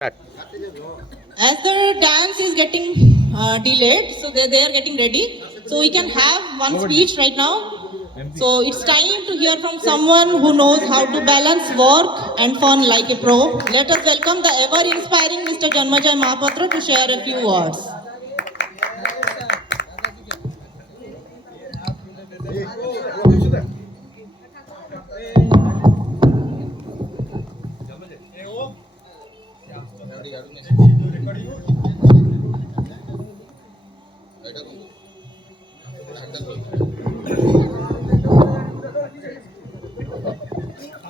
Start. As the dance is getting delayed, so they are getting ready. So we can have one speech right now. So it's time to hear from someone who knows how to balance work and fun like a pro. Let us welcome the ever-inspiring Mr. Janmajay Mahapatra to share a few words.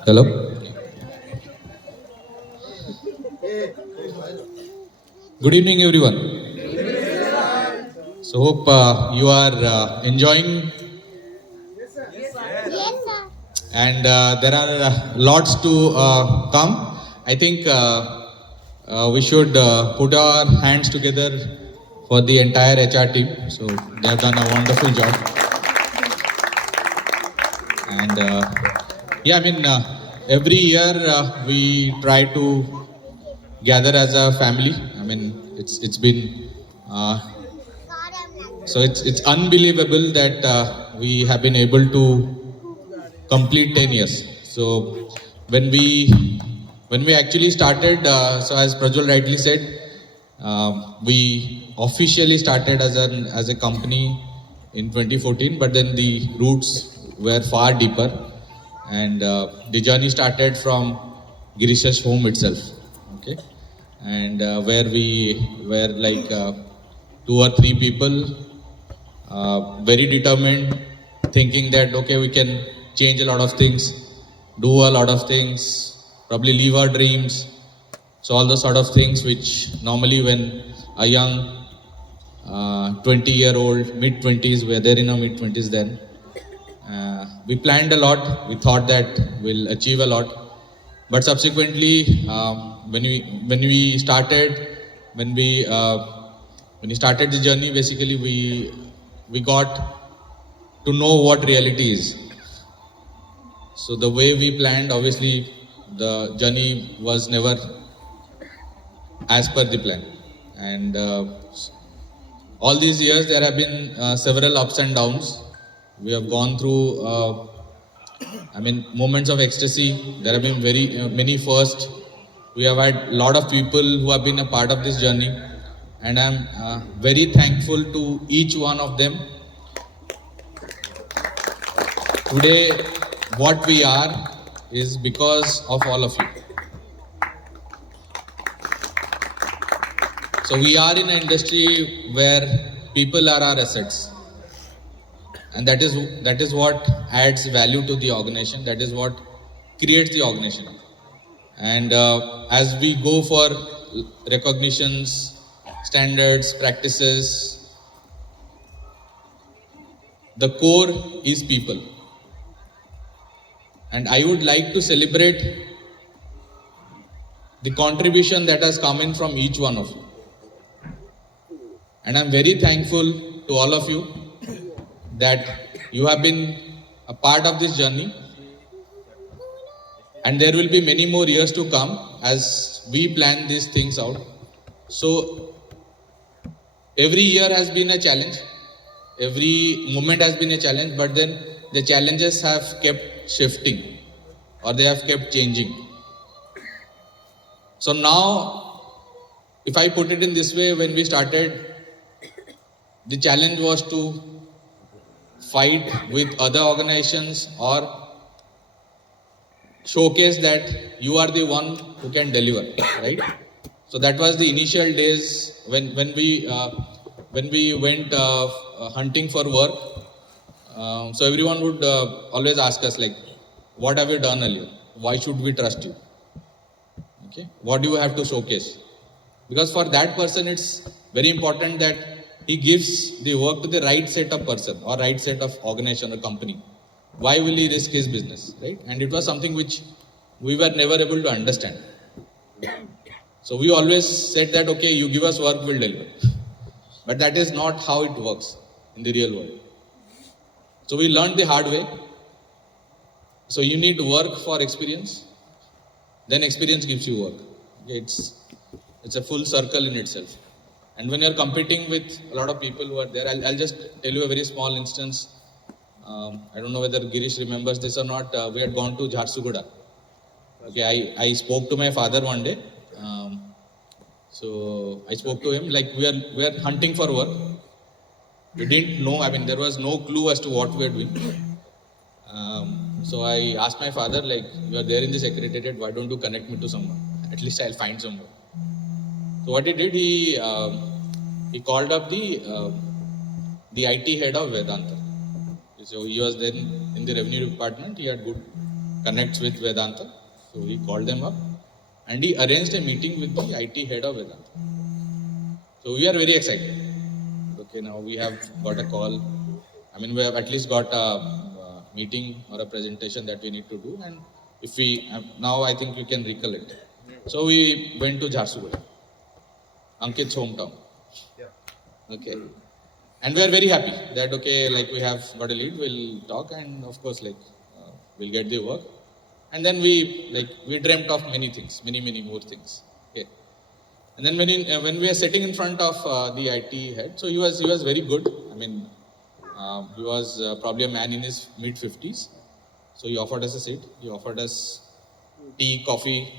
Hello. Good evening, everyone. So hope you are enjoying, and there are lots to come. I think we should put our hands together for the entire HR team. So they have done a wonderful job, and every year we try to gather as a family. I mean, it's been uh, so it's unbelievable that we have been able to complete 10 years. So when we actually started, so as Prajwal rightly said, we officially started as a company in 2014, but then the roots were far deeper, and the journey started from Girish's home itself. Okay, and where we were like two or three people, very determined, thinking that okay, we can change a lot of things, do a lot of things, probably leave our dreams. So all those sort of things which normally when a young 20-year-old, mid 20s, were there in our mid 20s then. We planned a lot. We thought that we'll achieve a lot, but subsequently, when we started, when we uh, when we started the journey, basically we got to know what reality is. So the way we planned, obviously, the journey was never as per the plan. And all these years, there have been several ups and downs. We have gone through, moments of ecstasy. There have been very many firsts. We have had a lot of people who have been a part of this journey, and I'm very thankful to each one of them. Today, what we are is because of all of you. So we are in an industry where people are our assets, and that is what adds value to the organization. That is what creates the organization. And as we go for recognitions, standards, practices, the core is people. And I would like to celebrate the contribution that has come in from each one of you. And I'm very thankful to all of you that you have been a part of this journey, and there will be many more years to come as we plan these things out. So every year has been a challenge, every moment has been a challenge, but then the challenges have kept shifting, or they have kept changing. So now, if I put it in this way, when we started, the challenge was to fight with other organizations or showcase that you are the one who can deliver, right? So that was the initial days when we went hunting for work. So everyone would always ask us like, "What have you done earlier? Why should we trust you? Okay, what do you have to showcase?" Because for that person, it's very important that he gives the work to the right set of person or right set of organization or company. Why will he risk his business, right? And it was something which we were never able to understand. So we always said that, okay, you give us work, we'll deliver. But that is not how it works in the real world. So we learned the hard way. So you need work for experience, then experience gives you work. It's it's a full circle in itself. And when you're competing with a lot of people who are there, I'll just tell you a very small instance. I don't know whether Girish remembers this or not. We had gone to Jharsuguda. Okay, I spoke to my father one day. So I spoke to him like we are hunting for work. We didn't know. I mean, there was no clue as to what we are doing. So I asked my father like, you are there in the secretariat. Why don't you connect me to someone? At least I'll find someone. So what he did, he called up the IT head of Vedanta. So he was then in the revenue department. He had good connects with Vedanta. So he called them up and he arranged a meeting with the IT head of Vedanta. So we are very excited. Okay, now we have got a call. I mean, we have at least got a meeting or a presentation that we need to do. And if we, now I think we can recollect. So we went to Jharsuguda, Ankit's hometown. Okay. And we are very happy that, okay, like we have got a lead, we'll talk and of course, like, we'll get the work. And then we dreamt of many things, many more things. Okay. And then when we are sitting in front of the IT head, so he was very good. I mean, he was probably a man in his mid-50s. So he offered us a seat. He offered us tea, coffee,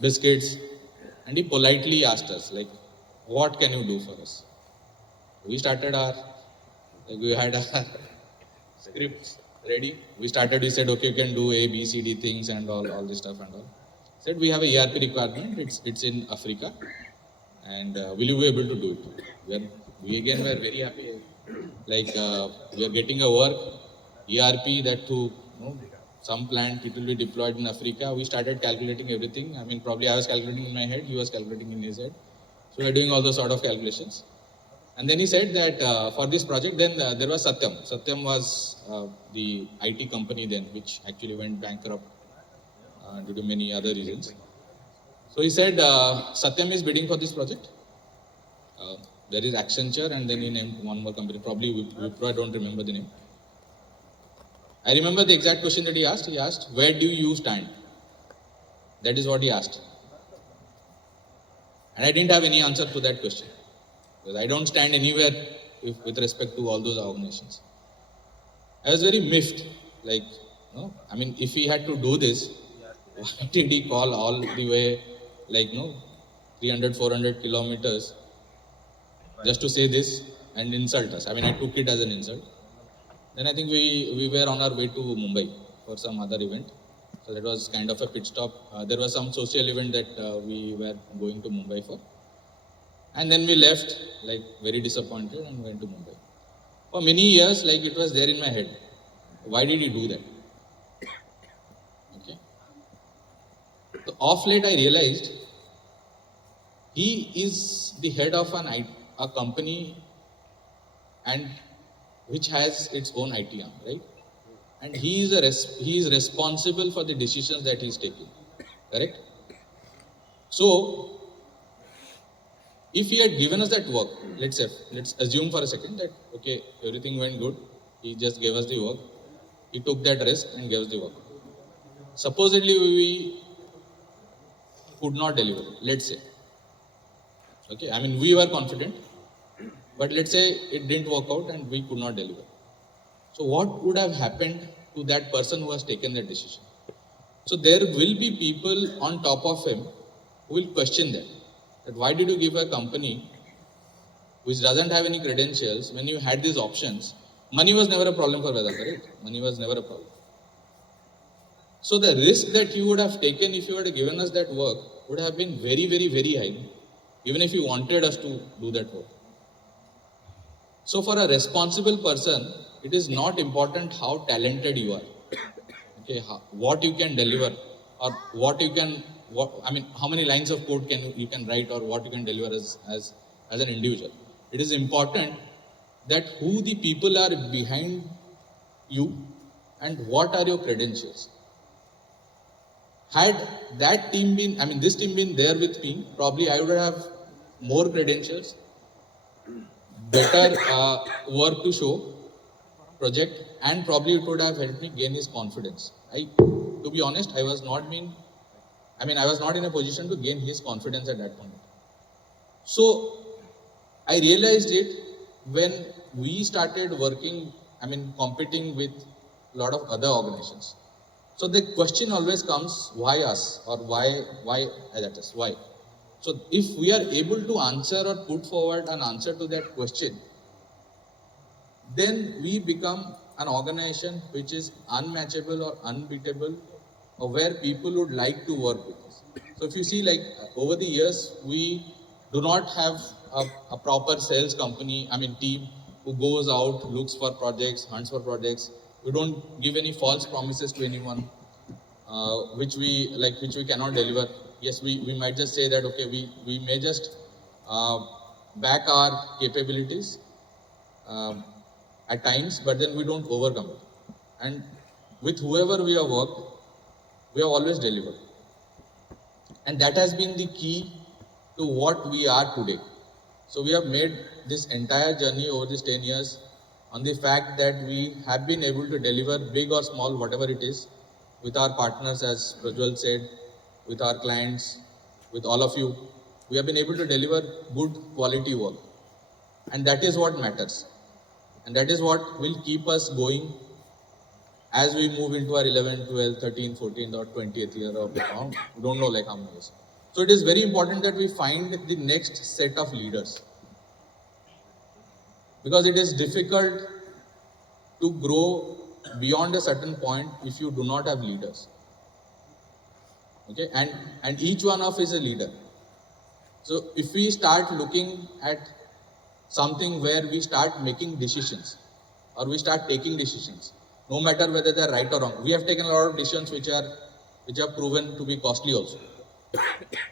biscuits. And he politely asked us, like, what can you do for us? We started we had our scripts ready. We said, okay, you can do A, B, C, D things and all this stuff and all. Said, we have a ERP requirement. It's in Africa. And will you be able to do it? We again were very happy. Like, we are getting a work, ERP that to some plant, it will be deployed in Africa. We started calculating everything. I mean, probably I was calculating in my head, he was calculating in his head. So we are doing all those sort of calculations. And then he said that for this project, then there was Satyam. Satyam was the IT company then, which actually went bankrupt due to many other reasons. So he said, Satyam is bidding for this project. There is Accenture, and then he named one more company, probably Wipro, I don't remember the name. I remember the exact question that he asked. He asked, where do you stand? That is what he asked. And I didn't have any answer to that question. Because I don't stand anywhere with respect to all those organizations. I was very miffed. Like, I mean, if he had to do this, why did he call all the way, 300, 400 kilometers just to say this and insult us? I mean, I took it as an insult. Then I think we were on our way to Mumbai for some other event. So that was kind of a pit stop. There was some social event that we were going to Mumbai for. And then we left, very disappointed and went to Mumbai. For many years, it was there in my head. Why did he do that? Okay. So off late, I realized he is the head of a company and which has its own IT arm, right? And he is responsible for the decisions that he is taking, correct? So, if he had given us that work, let's assume for a second that, okay, everything went good, he just gave us the work, he took that risk and gave us the work. Supposedly, we could not deliver, let's say. Okay, I mean, we were confident, but let's say it didn't work out and we could not deliver. So what would have happened to that person who has taken that decision? So there will be people on top of him who will question that why did you give a company which doesn't have any credentials when you had these options? Money was never a problem for Vedanta, right? Money was never a problem. So the risk that you would have taken if you had given us that work would have been very, very, very high, even if you wanted us to do that work. So for a responsible person, it is not important how talented you are, okay, what you can deliver, or how many lines of code you can write, or what you can deliver as an individual. It is important that who the people are behind you and what are your credentials. Had that team this team been there with me, probably I would have more credentials, better work to show, project, and probably it would have helped me gain his confidence. To be honest, I was not being I mean, I was not in a position to gain his confidence at that point. So I realized it when we started working, I mean, competing with a lot of other organizations. So the question always comes, why us, or why that is, why? So if we are able to answer or put forward an answer to that question, then we become an organization which is unmatchable or unbeatable, or where people would like to work with us. So if you see, like over the years, we do not have a proper sales company, I mean team, who goes out, looks for projects, hunts for projects. We don't give any false promises to anyone, which we cannot deliver. Yes, we might just say that, okay, we may just uh, back our capabilities, um, at times, but then we don't overcome it. And with whoever we have worked, we have always delivered. And that has been the key to what we are today. So we have made this entire journey over these 10 years on the fact that we have been able to deliver, big or small, whatever it is, with our partners, as Prajwal said, with our clients, with all of you. We have been able to deliver good quality work. And that is what matters. And that is what will keep us going as we move into our 11th, 12th, 13th, 14th, or 20th year of we don't know like how many years. So it is very important that we find the next set of leaders, because it is difficult to grow beyond a certain point if you do not have leaders. Okay, and each one of us is a leader. So if we start looking at something where we start making decisions, or we start taking decisions, no matter whether they're right or wrong. We have taken a lot of decisions which are proven to be costly also.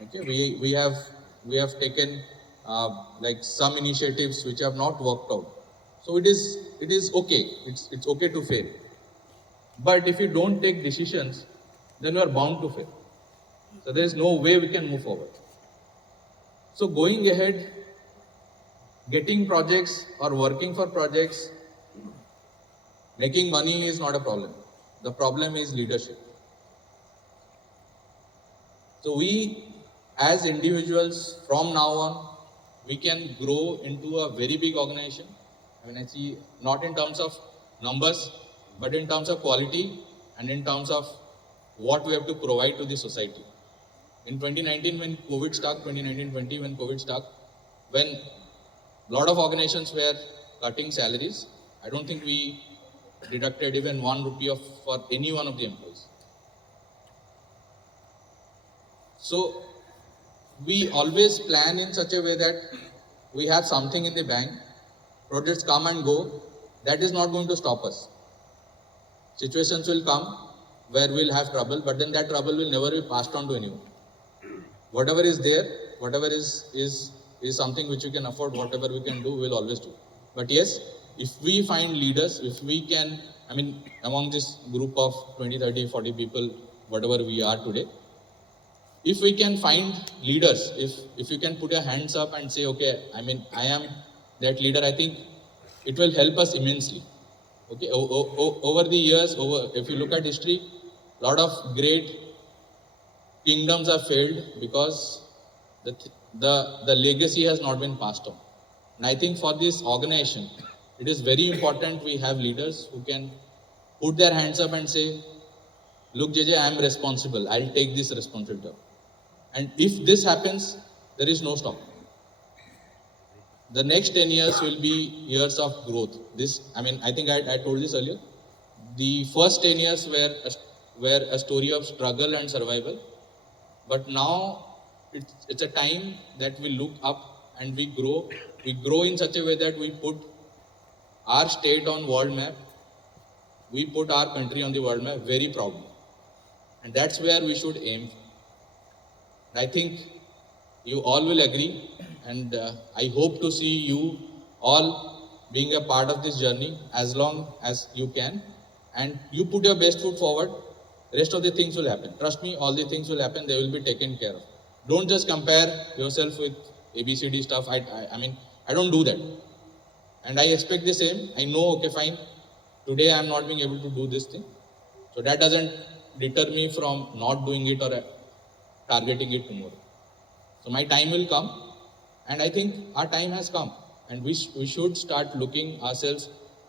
Okay, we have taken like some initiatives which have not worked out. So it is okay. It's okay to fail. But if you don't take decisions, then you are bound to fail. So there is no way we can move forward. So going ahead, getting projects or working for projects, making money is not a problem. The problem is leadership. So we, as individuals, from now on, we can grow into a very big organization. I mean, I see not in terms of numbers, but in terms of quality and in terms of what we have to provide to the society. In 2019, when COVID struck, 2019-20, when COVID struck, when a lot of organizations were cutting salaries, I don't think we deducted even 1 rupee for any one of the employees. So we always plan in such a way that we have something in the bank. Projects come and go. That is not going to stop us. Situations will come where we'll have trouble, but then that trouble will never be passed on to anyone. Whatever is there, whatever is something which we can afford, whatever we can do, we'll always do. But yes, if we find leaders, if we can, I mean, among this group of 20, 30, 40 people, whatever we are today, if we can find leaders, if you can put your hands up and say, okay, I mean, I am that leader, I think it will help us immensely. Okay, over the years, if you look at history, a lot of great kingdoms have failed because the legacy has not been passed on. And I think for this organization, it is very important we have leaders who can put their hands up and say, look, JJ, I am responsible. I'll take this responsibility. And if this happens, there is no stop. The next 10 years will be years of growth. I think I told this earlier. The first 10 years were a story of struggle and survival. But now it's a time that we look up and we grow. We grow in such a way that we put our state on world map. We put our country on the world map very proudly. And that's where we should aim. I think you all will agree, and I hope to see you all being a part of this journey as long as you can, and you put your best foot forward. Rest of the things will happen. Trust me, all the things will happen. They will be taken care of. Don't just compare yourself with ABCD stuff. I mean, I don't do that, and I expect the same. I know, okay, fine. Today I am not being able to do this thing, so that doesn't deter me from not doing it, or targeting it tomorrow. So my time will come, and I think our time has come, and we should start looking ourselves.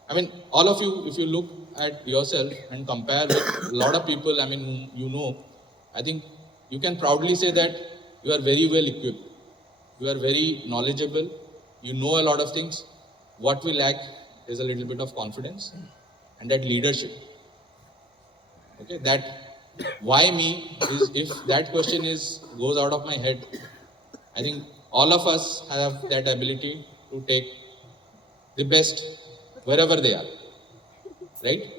I mean, all of you, if you look at yourself and compare with a lot of people, I mean, you know, I think you can proudly say that you are very well equipped. You are very knowledgeable. You know a lot of things. What we lack is a little bit of confidence and that leadership. Okay, that why me is, if that question goes out of my head, I think all of us have that ability to take the best wherever they are, right?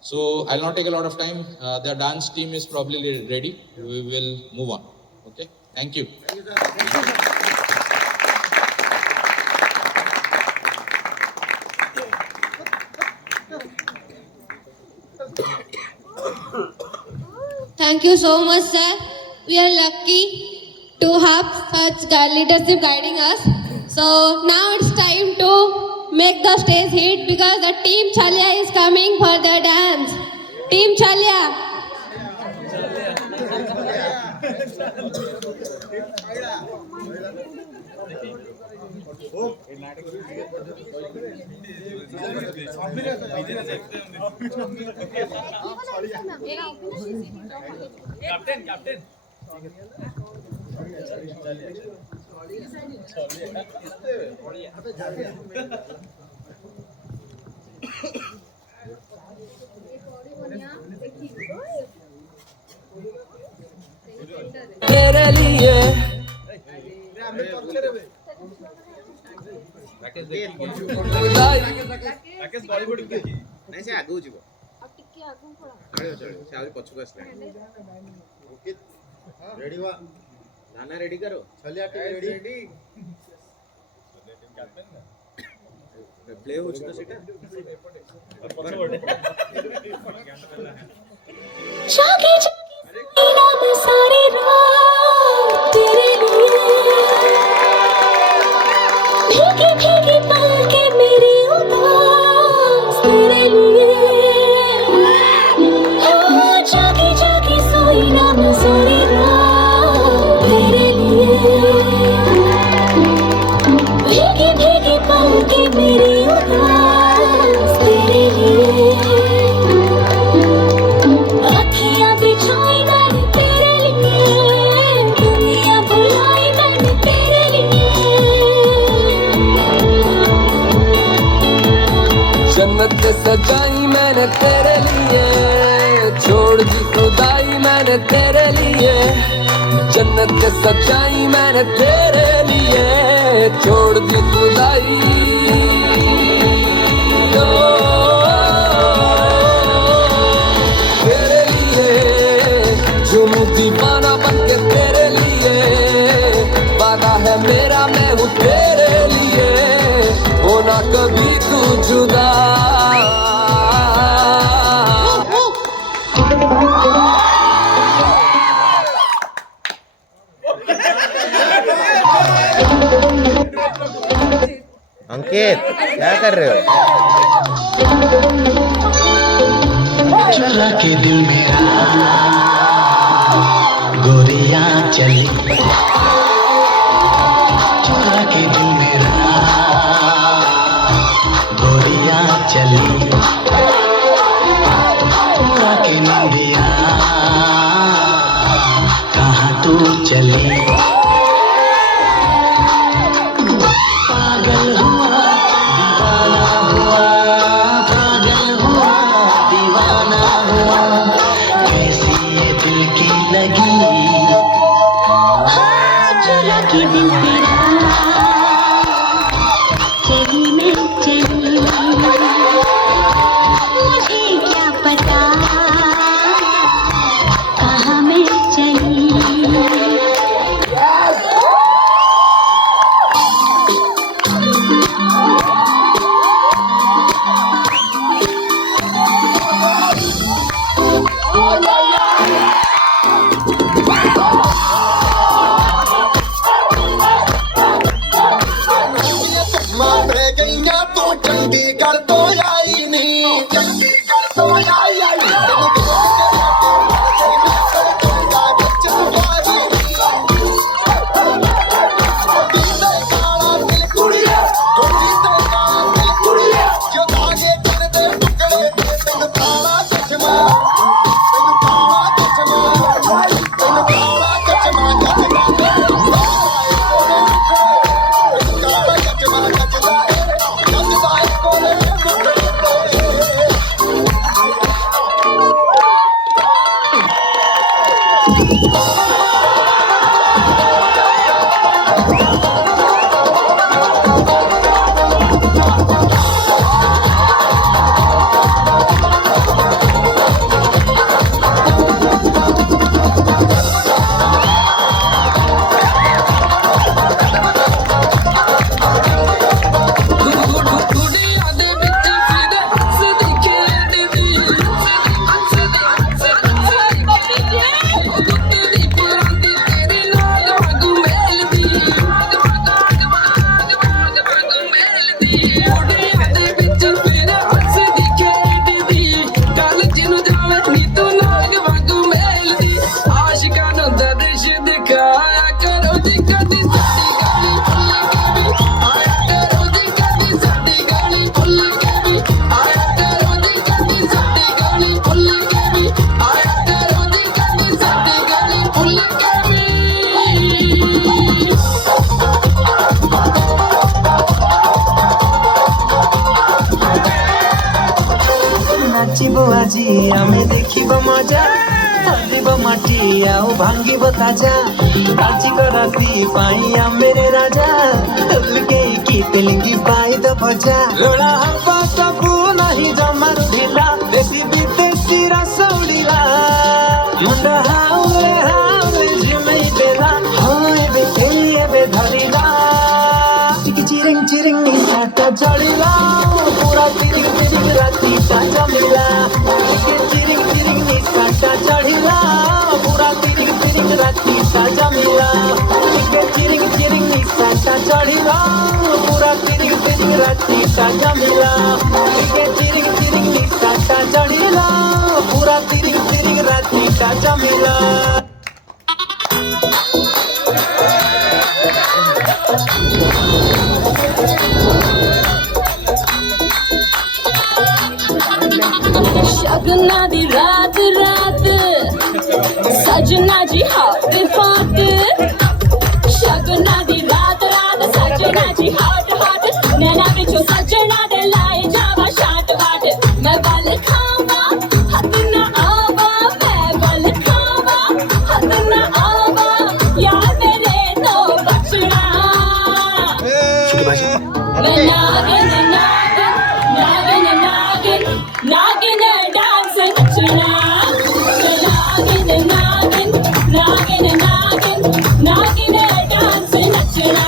So I'll not take a lot of time. The dance team is probably ready. We will move on. Okay, thank you. Thank you so much, sir. We are lucky to have such leadership guiding us. So now it's time to make the stage hit because the Team Chalia is coming for their dance. Team Chalia. तेरे लिए ନାଇଁ ସେ ଆଗକୁ ଯିବ ସେ ଆହୁରି ପଛକୁ ଆସିଲାଣି ନାନା ରେଡି କର ପ୍ଲେ ହଉଛି ତ ସେଇଟା सारी रात तेरे लिए भीगी भीगी पलकें मेरी उदास तेरे लिए जागी जागी सोई ना मैं सारी रात तेरे लिए भीगी भीगी पलकें मेरी उदास तेरे लिए अखियां बिछाई मैंने तेरे लिए दुनिया बुलाई मैंने तेरे लिए जन्नत सजाई मैंने तेरे लिए छोड़ दी खुदाई मैंने तेरे लिए जन्नत सजाई मैंने तेरे लिए छोड़ दी खुदाई तेरे लिए झूमू दीवाना बन के तेरे लिए वादा है मेरा मैं हूँ तेरे लिए होना कभी तू जुदा अंकित क्या कर रहे हो चुरा के दिल मेरा गोरिया चली चुरा के दिल मेरा गोरिया चली उड़ा के नदिया कहाँ तू चली पागल हुआ दीवाना हुआ कैसी ये दिल की लगी चुरा के दिल तेरा चली मैं चली मुझे क्या पता कहाँ मैं चली रोजी कदी साडी गाली भुल के भी आया कर रोजी कदी साडी गाली भुल के भी आया कर रोजी कदी साडी गाली भुल के भी आया कर रोजी कदी साडी गाली भुल के भी नाचिब আজি আমি দেখিব মজা চালিব মাটি আও ভাঙ্গিব তাজা আজিক রাতি পাই আমেরে রাজা তুলকে কি তেলঙ্গি পাই দ ভজা লোড়া হবা সবু নাহি জমার ঢিলা দেশি বিদেশি রস উড়িলা মুন্ডা হাউলে ঝিমেই বেলা হয় বে খেলি এবে ধরিলা চিরিং চিরিং নিশাটা জড়িলা পুরা চিরিং চিরিং রাতিটা জমিলা চিরিং চিরিং নিশাটা চড়িলা পুরা চিরিং চিরিং রাতিটা জমিলা চিরিং চিরিং নিশাটা চড়িলা পুরা চিরিং চিরিং রাতিটা জমিলা চিরিং চিরিং নিশাটা চড়িলা পুরা চিরিং চিরিং রাতিটা জমিলা शगना दी रात रात सजना जी हाट फाट शगना दी रात रात सजना जी हाट हाट नैना बिचो सजना दे लाए जावा शाट वाट मैं बल खावा हद न आवा मैं बल खावा हद न आवा या मेरे तो बचना मैं नागिन नागिन नागिन नागिन नागिन डांस नचना मैं नागिन नागिन नागिन नागिन नागिन dance Nachna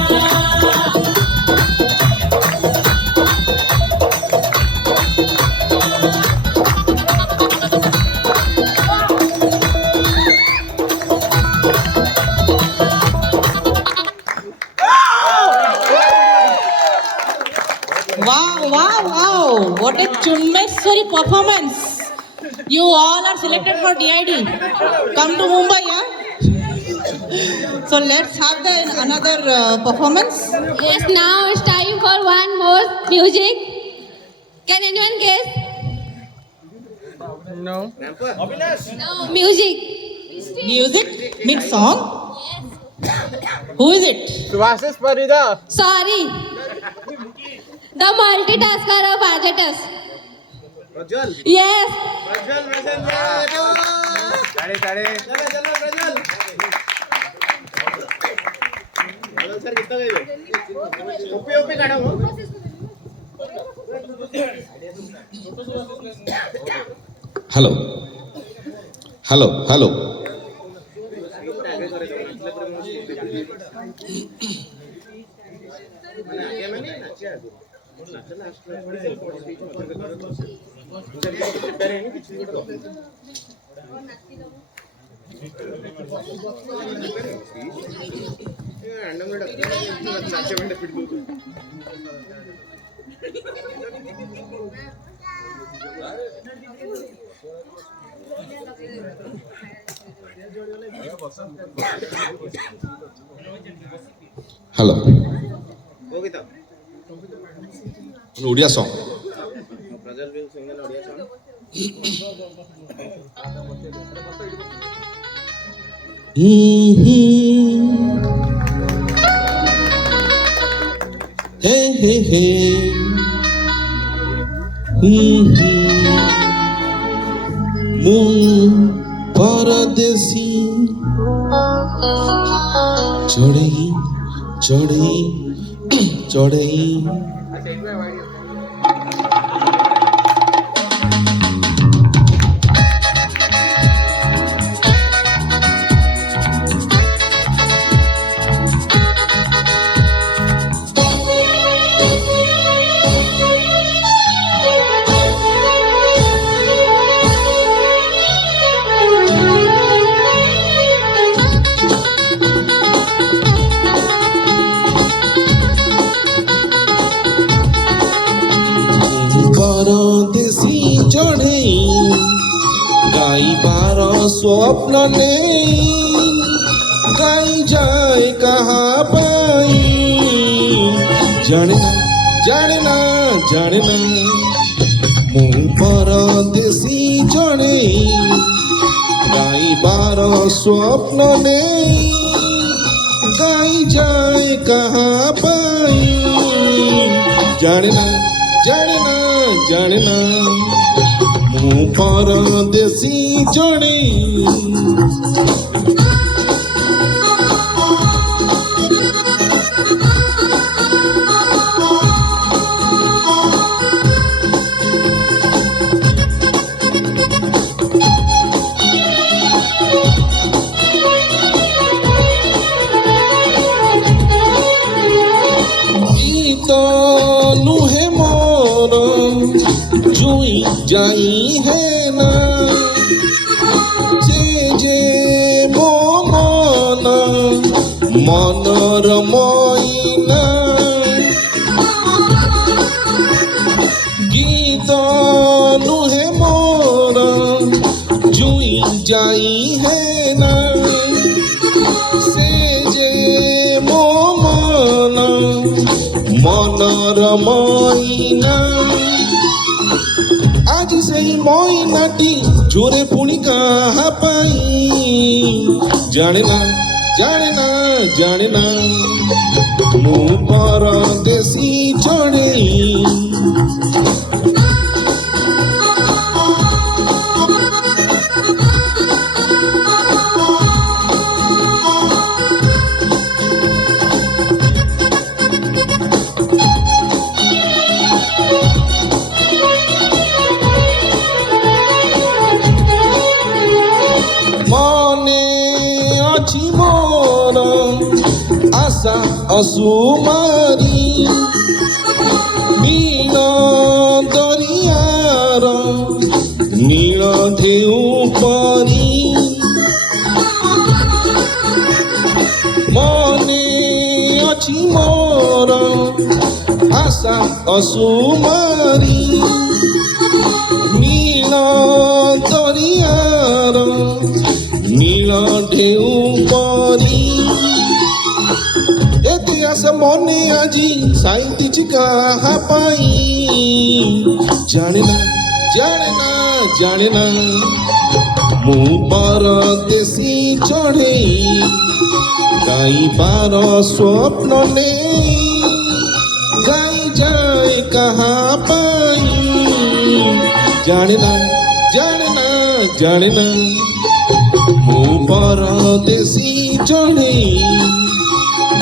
Wow! What a Chunmeshwari performance! You all are selected for DID. Come to Mumbai, yeah? So let's have another performance. Yes, now it's time for one more music. Can anyone guess? No, No, music. Music? Mid song? Who is it? Subhasis Parida. Sorry. The multitasker of Agitus. Prajwal. Yes. Tade. चलो Prajwal. Prajwal sir कितना गए? OP काढा हो. Hello. Hello. Odia song. Prajwal will sing an Odia song. Hey. Moon paradesi चढ़ई परदेसी चढ़ई गाइबार स्वप्न ने गाई जाए कहा ଜାଣିନା ଜାଣିନା ଜାଣିନା ମୁଁ ପରଦେଶୀ ଜଣେ ଗାଇବାର ସ୍ୱପ୍ନ ନେଇ ଗାଇ ଯାଏ କାହା ପାଇଁ ଜାଣିନା ଜାଣିନା ଜାଣିନା ମୁଁ ପରଦେଶୀ ଜଣେ गीत नुहे मोर जुई जाई है ना जे मो मन मनर मैना गीत नुहे मोर जुई जाई है ना से जे मो मन मनर मैना आज सेई मैनाटी चोरे पुणी कहा पाई जानिना जानिना जानिना मु परदेशी जणे मने अछि मोर आशा असुमारी नील दरियार नील ढेउ परी मने अछि मोर आशा असुमारी नील दरियार नील ढेउ परी एते आस मने आजी साइंतिच कहा पाई जानिना जानिना जानिना मु परदेशी चढ़े गाइबार स्वप्न ने गाई जाए कहा पाई जानिना जानिना जानिना मु परदेशी चढ़े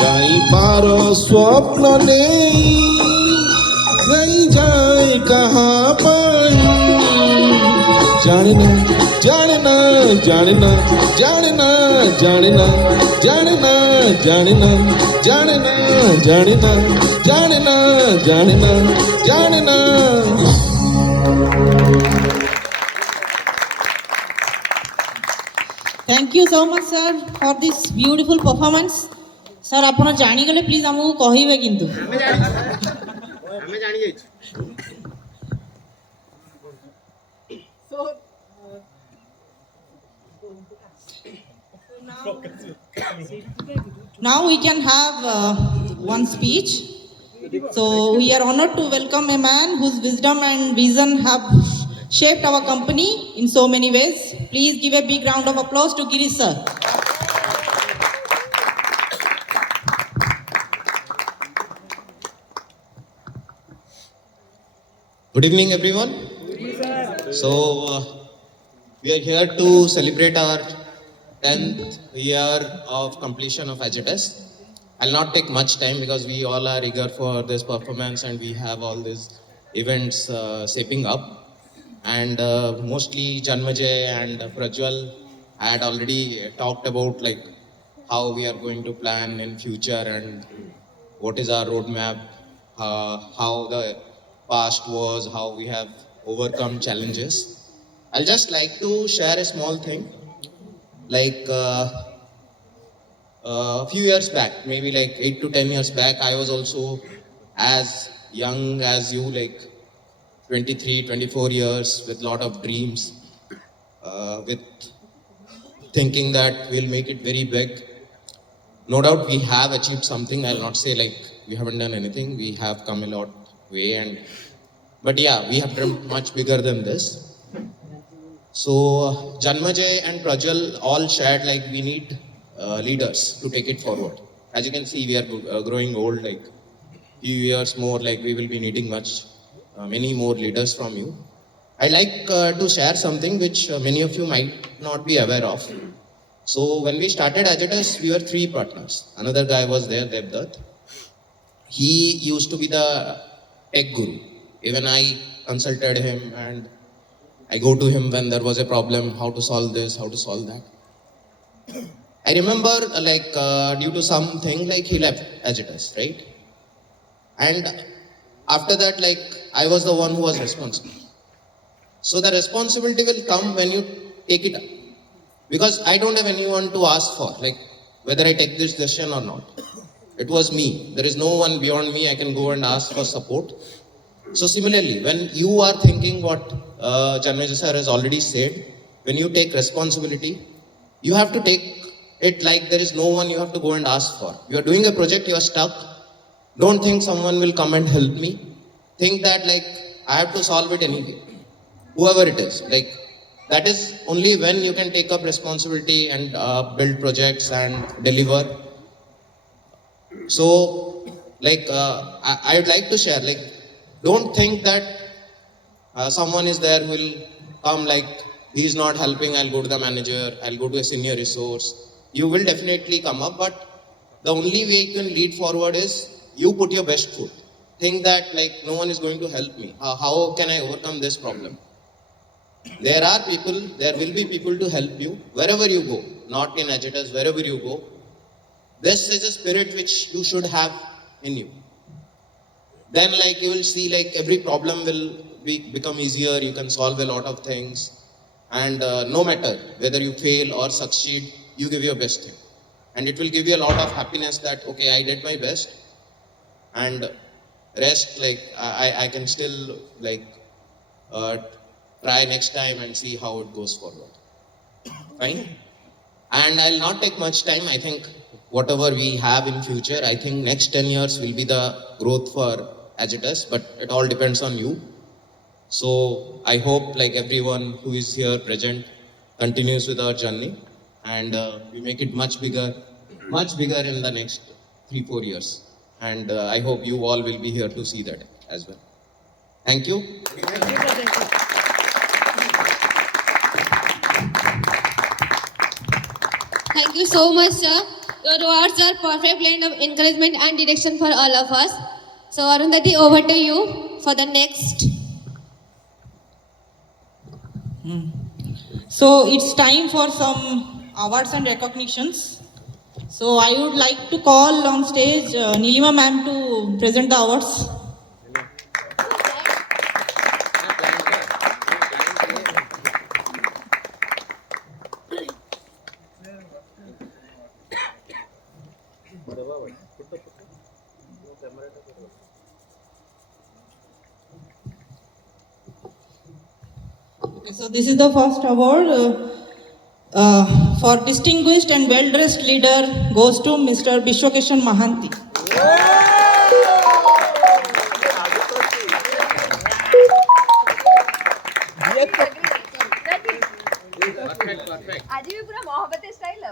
गाइबार स्वप्न ने गई जाए कहा पाई जानिना जानिना जानिना जानिना जानिना जानिना जानिना जानिना जानिना जानिना जानिना जानिना Thank you so much, sir, for this beautiful performance. Sir, ଆପଣ ଜାଣିଗଲେ ପ୍ଲିଜ୍ ଆମକୁ କହିବେ କିନ୍ତୁ ଆମେ ଜାଣି ଯାଇଛୁ now we can have one speech. So we are honored to welcome a man whose wisdom and vision have shaped our company in so many ways. Please give a big round of applause to Girish sir. Good evening, everyone. So, we are here to celebrate our 10th year of completion of Agitus. I'll not take much time because we all are eager for this performance and we have all these events shaping up. And mostly Janmajay and Prajwal had already talked about like how we are going to plan in future and what is our roadmap, how the past was, how we have overcome challenges. I'll just like to share a small thing. Like a few years back, maybe like 8 to 10 years back, I was also as young as you, like 23, 24 years with lot of dreams, with thinking that we'll make it very big. No doubt we have achieved something. I'll not say like we haven't done anything. We have come a lot way, but yeah, we have dreamt much bigger than this. So Janmajay and Prajal all shared like we need leaders to take it forward. As you can see, we are growing old. Like few years more, like we will be needing many more leaders from you. I like to share something which many of you might not be aware of. So when we started Agitus, we were 3 partners. Another guy was there, Devdutt. He used to be the tech guru. Even I consulted him and I go to him when there was a problem, how to solve this, how to solve that. I remember due to something like he left Agitus, right? And after that, like I was the one who was responsible. So the responsibility will come when you take it up. Because I don't have anyone to ask for, like whether I take this decision or not. It was me. There is no one beyond me I can go and ask for support. So similarly, when you are thinking what Janmajay sir has already said, when you take responsibility, you have to take it like there is no one you have to go and ask for. You are doing a project, you are stuck. Don't think someone will come and help me. Think that like I have to solve it anyway. Whoever it is, like that is only when you can take up responsibility and build projects and deliver. So, like I would like to share, like don't think that someone is there who will come like he is not helping. I'll go to the manager. I'll go to a senior resource. You will definitely come up, but the only way you can lead forward is you put your best foot. Think that like no one is going to help me. How can I overcome this problem? There are people, there will be people to help you wherever you go, not in Agitus, wherever you go. This is a spirit which you should have in you. Then like you will see like every problem will become easier, you can solve a lot of things. And no matter whether you fail or succeed, you give your best thing. And it will give you a lot of happiness that, okay, I did my best. And rest, like I can still like try next time and see how it goes forward. Fine? And I'll not take much time. I think whatever we have in future, I think next 10 years will be the growth for Agitus, but it all depends on you. So I hope like everyone who is here present continues with our journey and we make it much bigger in the next 3-4 years. And I hope you all will be here to see that as well. Thank you. Thank you so much, sir. Your words are perfect blend of encouragement and direction for all of us. So Arundhati, over to you for the next. So it's time for some awards and recognitions. So I would like to call on stage Nilima ma'am to present the awards. Okay, so this is the first award for distinguished and well-dressed leader goes to Mr. Bishwakeshan Mahanti. आज भी पूरा मोहब्बत style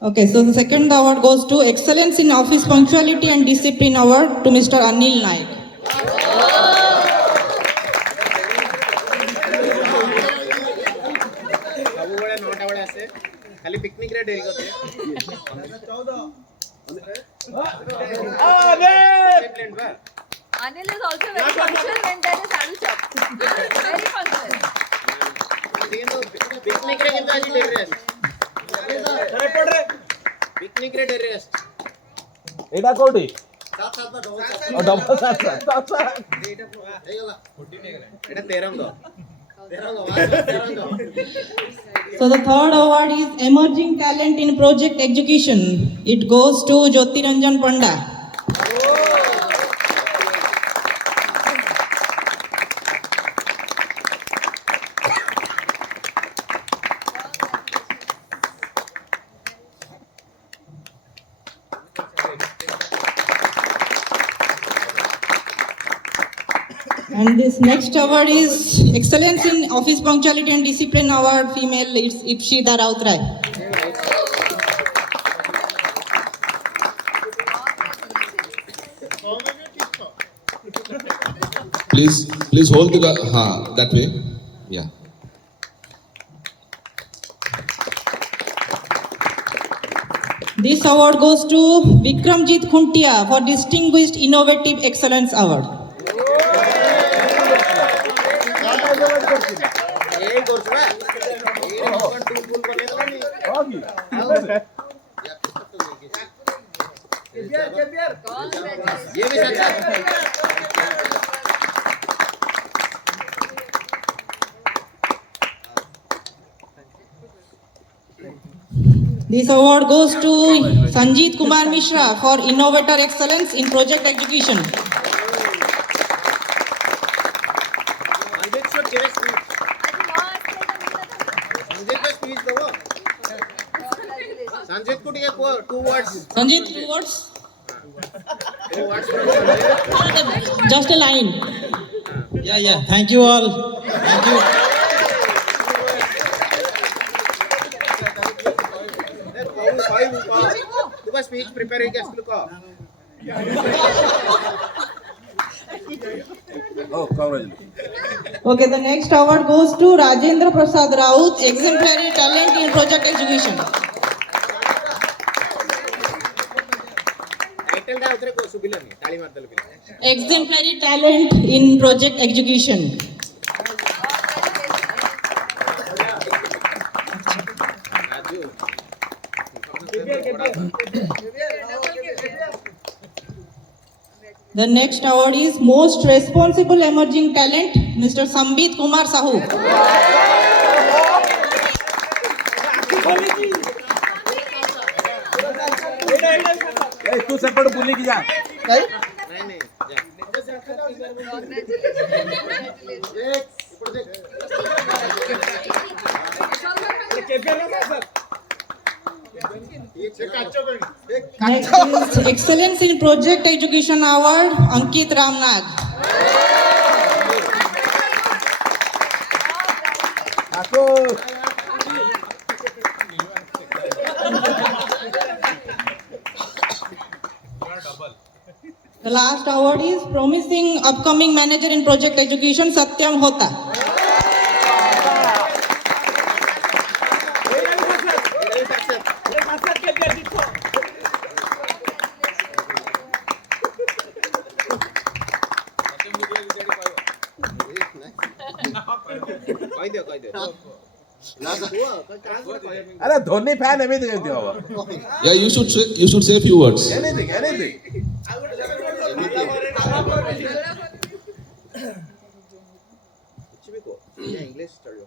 Okay, so the second award goes to Excellence in Office Punctuality and Discipline Award to Mr. Anil Naik. खाली picnic रे dairy करते Anil is also very punctual when there is alu chop. Very punctual. Picnic रे किंदा जी dairy rest picnic रे dairy rest एटा कोडी सात double सात एटा 13 दो So the third award is Emerging Talent in Project Execution. It goes to Jyotiranjan Panda. And this next award is Excellence in Office Punctuality and Discipline Award, female, it's Ipshita Rautrai. Please hold the that way. Yeah. This award goes to Vikramjit Khuntia for Distinguished Innovative Excellence Award. This award goes to Sanjeet Kumar Mishra for Innovator Excellence in Project Execution. Sanjit could get 2 words. Sanjeet, 2 words? Just a line. Yeah. Thank you all. Thank you. तुका speech prepare है क्या को Oh, congratulations. Okay, the next award goes to Rajendra Prasad Raut, Exemplary Talent in Project Execution. Title दा उतरे को सुबिला नहीं ताली मार दल Exemplary Talent in Project Execution. The next award is Most Responsible Emerging Talent, Mr. Sambit Kumar Sahu. तू separate बोलने की जा नहीं Next is Excellence in Project Education Award, Ankit Ramnag. The last award is Promising Upcoming Manager in Project Education, Satyam Hota. अरे Dhoni fan है भी Yeah, you should say a few words. anything English चलो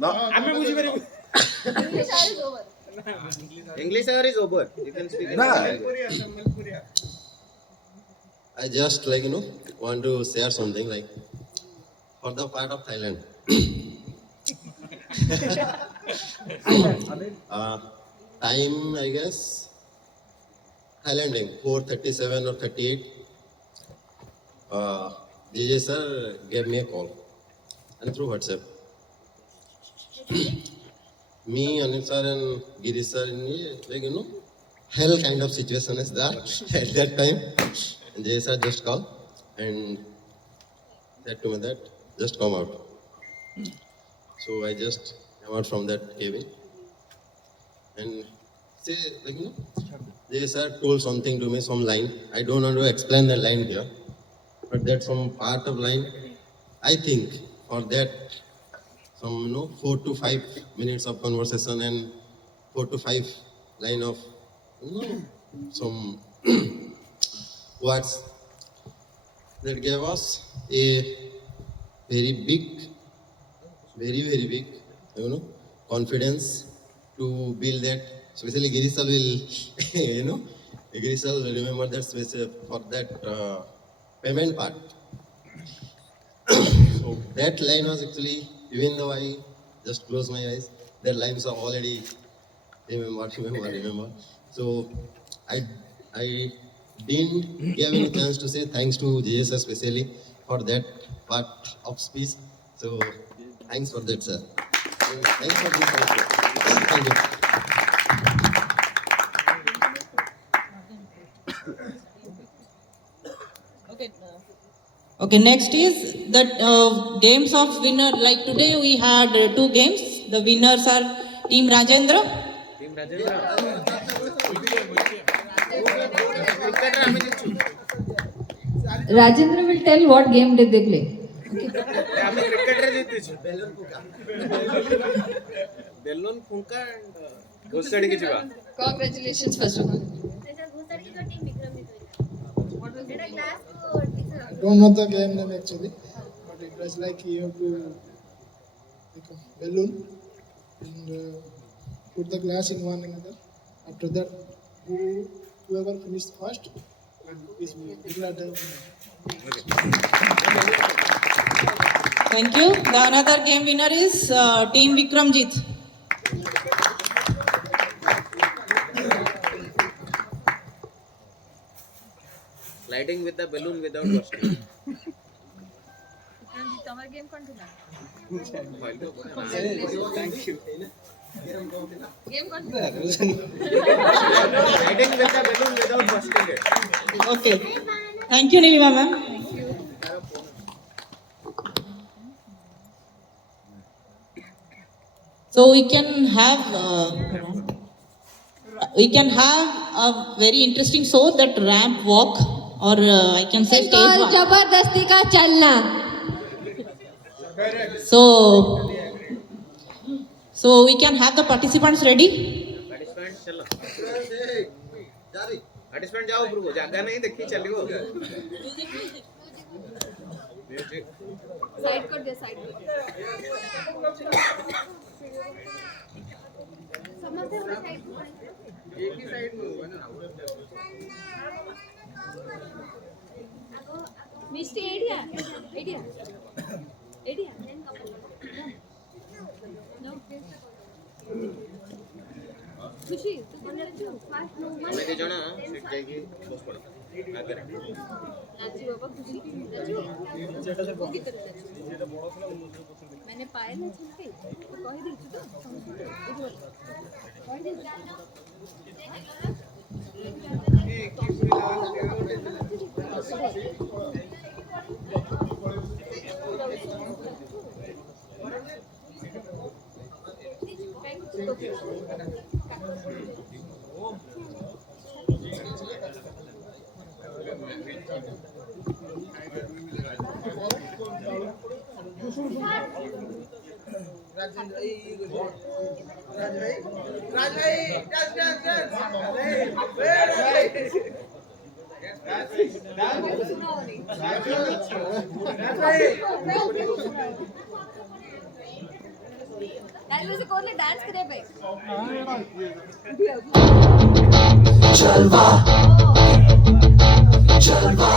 no हमें बुझी मेरी English hour is over. You can speak in English. I just want to share something like for the part of Thailand. Time, I guess, Thailand time 4:37 or 38. JJ sir gave me a call and through WhatsApp. Me, Anil sir and Giri sir in hell kind of situation is that at that time. And JJ sir just called and said to me that just come out. So I just came out from that cabin and say JJ sir told something to me, some line. I don't want to explain the line here, but that's some part of line. I think for that some 4 to 5 minutes of conversation and 4 to 5 line of some words that gave us a very big, very big, confidence to build that. Especially Girisal will, Girisal will remember that space for that payment part. So that line was actually, even though I just closed my eyes, that line was already remember. So I didn't give any chance to say thanks to JS especially for that part of speech. So thanks for that, sir. Thanks for this. Thank you. Okay, next is that games of winner. Like today we had 2 games. The winners are Team Rajendra. Rajendra will tell what game did they play. Congratulations first of all. I don't know the game name actually, but it was like you have to take a balloon and put the glass in one another. After that, whoever finished first is winner. Thank you. The another game winner is Team Vikramjit. Sliding with the balloon without bursting. Thank you. Sliding with the balloon without bursting it. Okay. Thank you, Nilima ma'am. So we can have a very interesting show, that ramp walk, or I can say It's stage called walk. Jabardasti Ka Chalna. So we can have the participants ready. Participant चलो. Participant जाओ ऊपर को. जगह नहीं देखी चलियो. Side कर दे side. समझते हो side. एक ही साइड में होगा ना. Misty area. No. खुशी तू बोल रही हो फास्ट नो हमें दे जाना सीट जाएगी बस पड़ा आगे नाची बाबा खुशी नाची वो की तरह मैंने पाए ना छुपके तो कहि दी छु तो कहि दी डांस करे भाई Jalwa, Jalwa.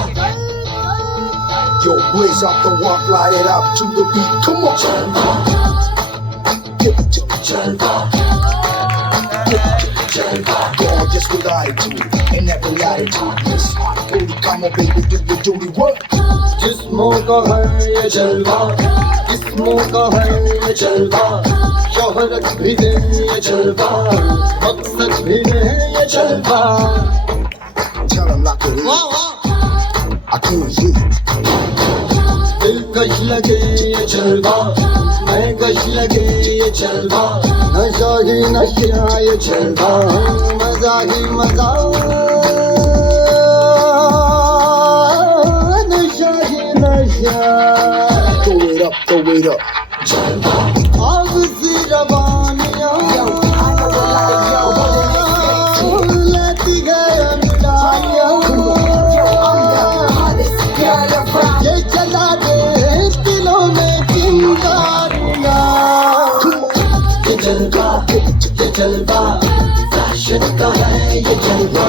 Yo, blaze up the walk, light it up to the beat. Come on, Jalwa. Give it to me, Jalwa. Give it to me, Jalwa. Gorgeous with attitude and every attitude. Yes, baby, come on, baby, do your duty work. जिस्मों का है ये जलवा, किस्मों का है ये जलवा, शोहरत भी है ये जलवा, मकसद भी है ये जलवा. Tell them lock it in. Wow, wow. I can't hear you. दिलकश लगे ये जलवा, महकश लगे ये जलवा, नशा ही नशा ये जलवा, मजा ही मजा, नशा ही नशा. Throw it up, throw it up. आग सी रवानियां लेती गए मिठाइयां. जलवा फैशन का है ये जलवा,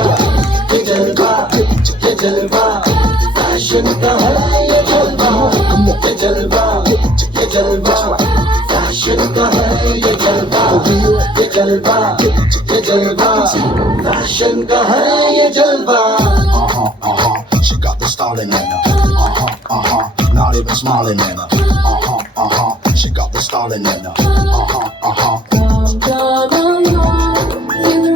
ये जलवा, ये जलवा फैशन का है ये जलवा, ये जलवा, ये जलवा फैशन का है ये जलवा, ये जलवा, ये जलवा फैशन का है ये जलवा. She got the styling in her. Not even smiling in her. She got the styling in her. Feel the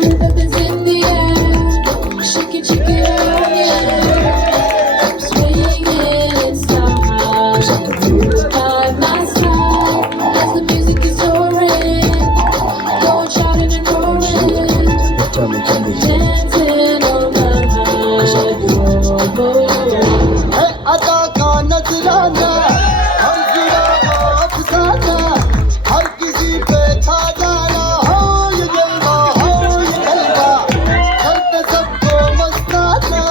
rhythm is in the air. Shake it, yeah. I'm swaying in style. By my side, as the music is soaring. Going shouting and roaring. Tell me. Dancing all night high. है अदा का नजराना, हम गिरा अफसाना, हर किसी पे छा जाना. हो ये जलवा, हो ये जलवा, करते सबको मस्ताना,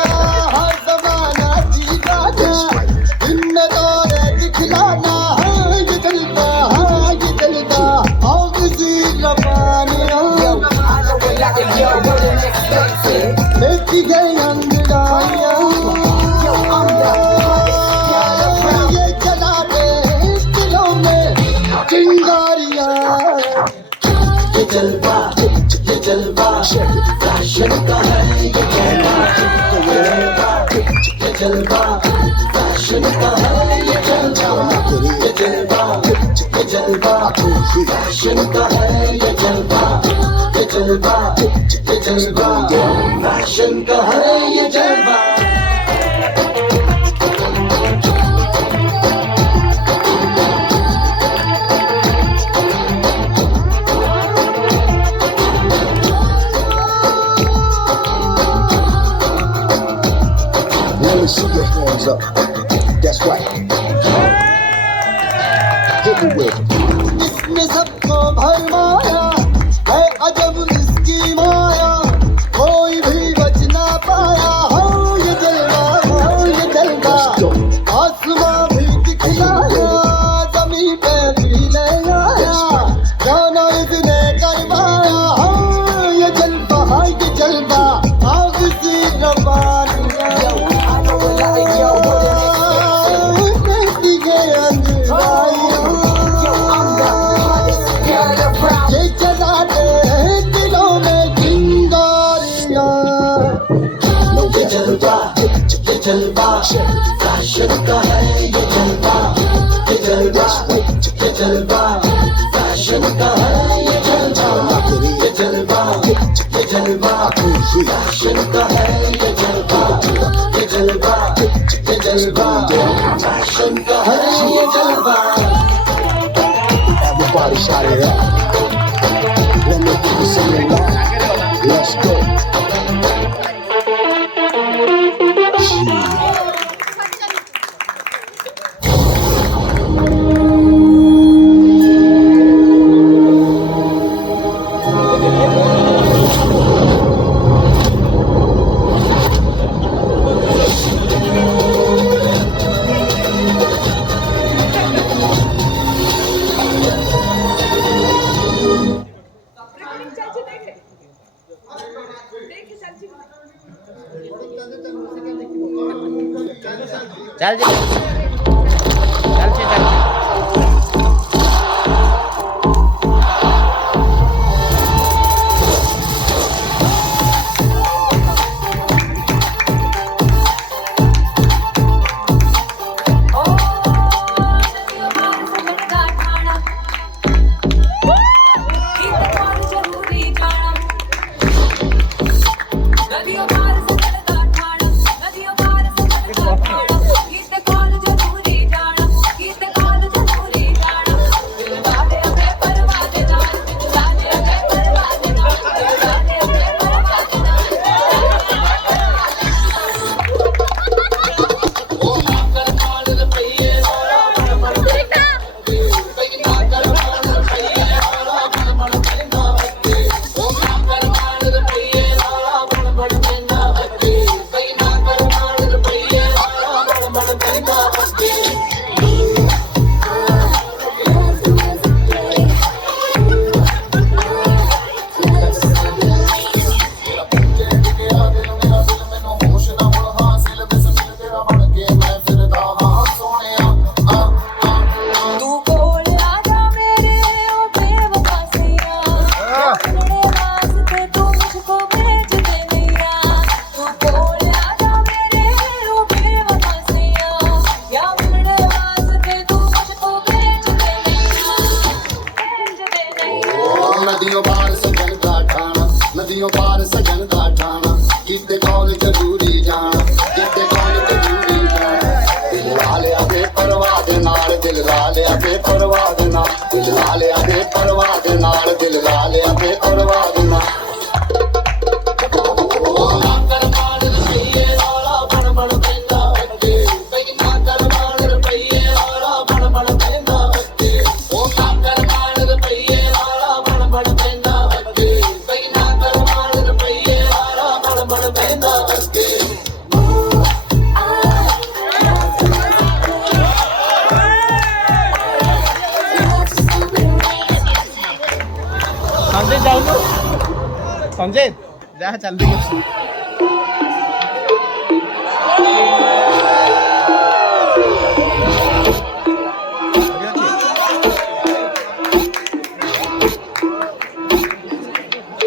हर जमाना दीवाना, इनमें दौरे दिखलाना. हाँ ये जलवा, हाँ ये जलवा, आओ किसी रवानिया लेती गई अंगड़ाइयाँ. ये जला दे दिलों में चिंगारियाँ. ये जलवा, ये जलवा फैशन का है ये जलवा, ये जलवा फैशन का है ये जलवा, ये जलवा, ये जलवा फैशन का है ये जलवा, ये जलवा, ये जलवा फैशन का है ये जलवा. Let me see your hands up. That's right. Hit me with it. इसने सबको भरमाया है अजब इसकी माया, कोई भी बच ना पाया. हो ये जलवा, हो ये जलवा, आसमां भी दिखलाया, जमीन पे भी ले आया, जाना इसने करवाया. हो ये जलवा, हाँ ये जलवा, आग सी रवानियाँ कहती गए अंगड़ाइयाँ. ये जला दे दिलों में चिंगारियाँ. ये जलवा, ये जलवा फैशन का है ये जलवा, ये जलवा, ये जलवा फैशन का है ये जलवा, ये जलवा, ये जलवा फैशन का है ये जलवा, ये जलवा, ये जलवा फैशन का है ये जलवा. Everybody shout it out. Let me give you some love. Let's go. नदियों पार से चलता ठाणा, नदियों पार से चलता ठाणा, गीत कॉलेज ਲਿਆ ਬੇਪਰਵਾਹ ਦੇ ਨਾਲ ਦਿਲ ਲਾ ਲਿਆ ਬੇਪਰਵਾਹ ਦੇ ਨਾਲ ਦਿਲ ਲਾ ਲਿਆ ਬੇਪਰਵਾਹ ਦੇ ਨਾਲ संजय जाओ ना संजय जा चल रही है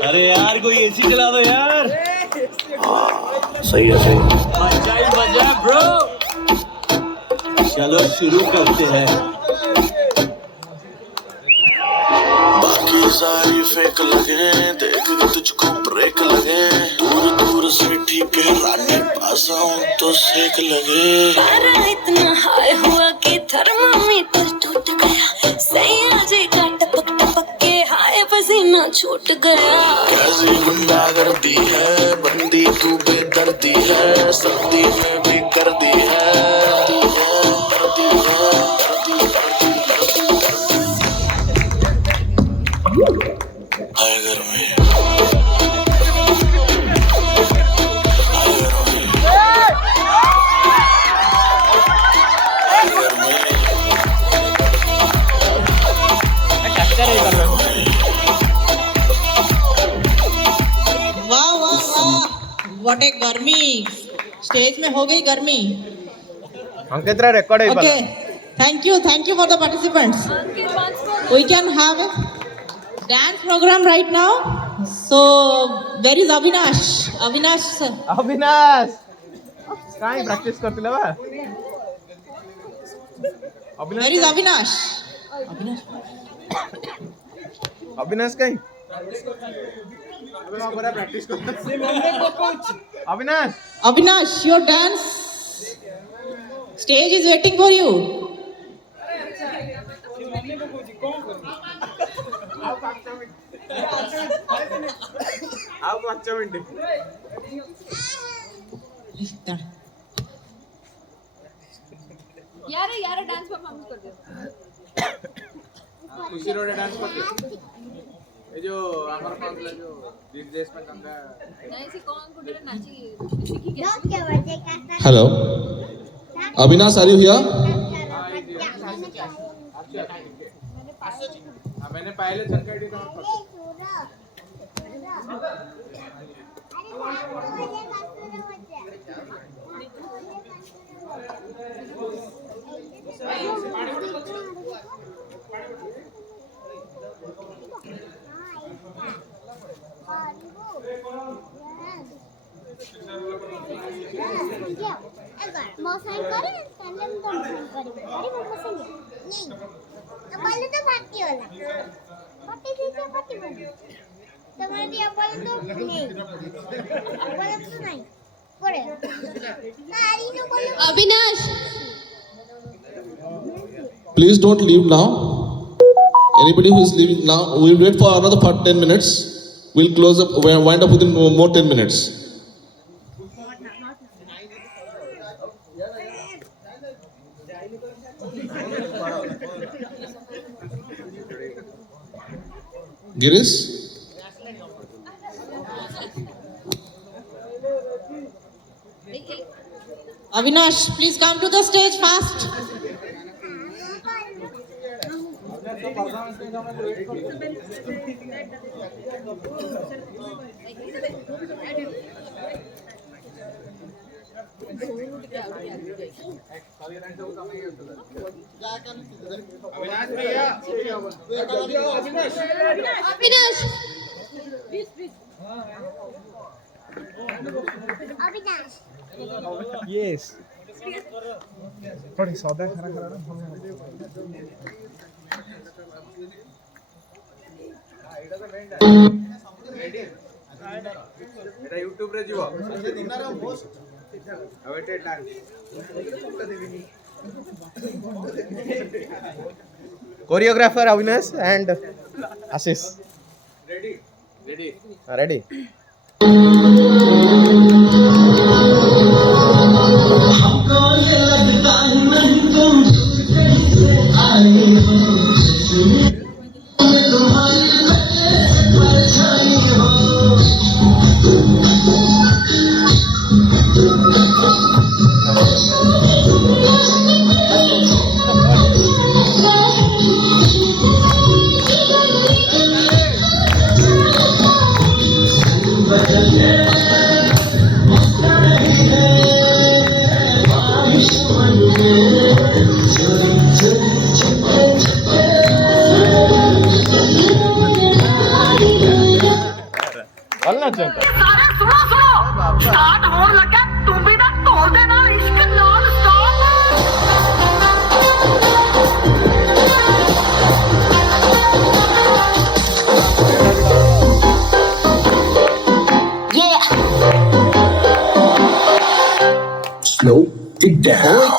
अरे यार कोई एसी चला दो यार। सही है सही मजा ब्रो। चलो शुरू करते हैं। बाकी सारी फेक लगे देख के तुझको ब्रेक लगे दूर दूर से ठीक है रानी पास आऊं तो सेक लगे पारा इतना हाई हुआ कि थर्मामीटर टूट गया सैया जी का टपक टपक के हाय पसीना छूट गया कैसी गुंडागर्दी है बंदी तू बेदर्दी है सर्दी में भी कर दी है घर में वाह वाह वाह व्हाट ए गर्मी स्टेज में हो गई गर्मी अंकित रा रिकॉर्ड है okay thank you for the participants we can have a dance program right now so where is Avinash sir Avinash काय प्रैक्टिस करतिला बा where is Avinash अविनाश काय प्रैक्टिस कर Avinash your dance stage is waiting for you आप 5 minute यार dance performance कर दे खुशी road dance करते ये जो हमारा पांचला जो दिस देश में कंगा नहीं सी कौन को डर नाची सीखी क्या hello Avinash are you here मैंने पहले संकट बोले तो भाती वाला भाती से भाती बोले तुम्हारी बोले तो नहीं बोले तो नहीं बोले नारी नो बोले Avinash Please don't leave now. Anybody who is leaving now, we'll wait for another 10 minutes. We'll close up, we'll wind up within more 10 minutes. Girish? Avinash please come to the stage fast Avinash भैया Avinash Avinash yes थोड़ी सौदा खरा खरा এটা YouTube রে ଯିବ ଏବେ ଟେ Choreographer Avinash and Ashish. Ready.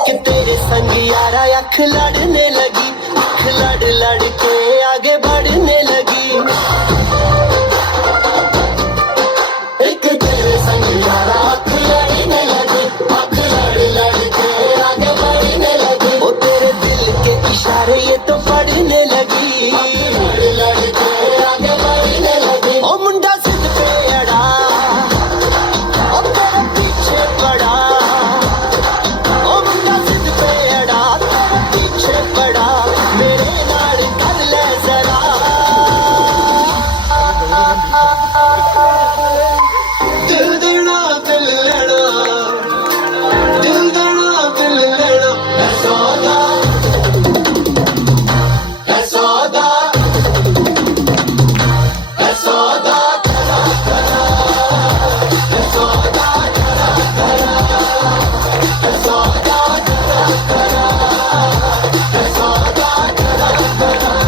कि तेरे संग यारा अख लड़ने लगी, अख लड़ लड़ के आगे बढ़ने लगी। एक तेरे संग यारा अख लड़ने लगी, अख लड़ लड़ के आगे बढ़ने लगी। ओ तेरे दिल के इशारे ये तो पढ़ने लगी, लड़ लड़ के आगे बढ़ने लगी। ओ मुंडा सिद्ध पे अड़ा, ओ तेरे पीछे पड़ा, मेरे नाल कर ले जरा। दिल देना दिल लेना, दिल देना दिल लेना, है सौदा, है सौदा, है सौदा करा करा, है सौदा करा करा, है सौदा करा करा, है सौदा करा करा।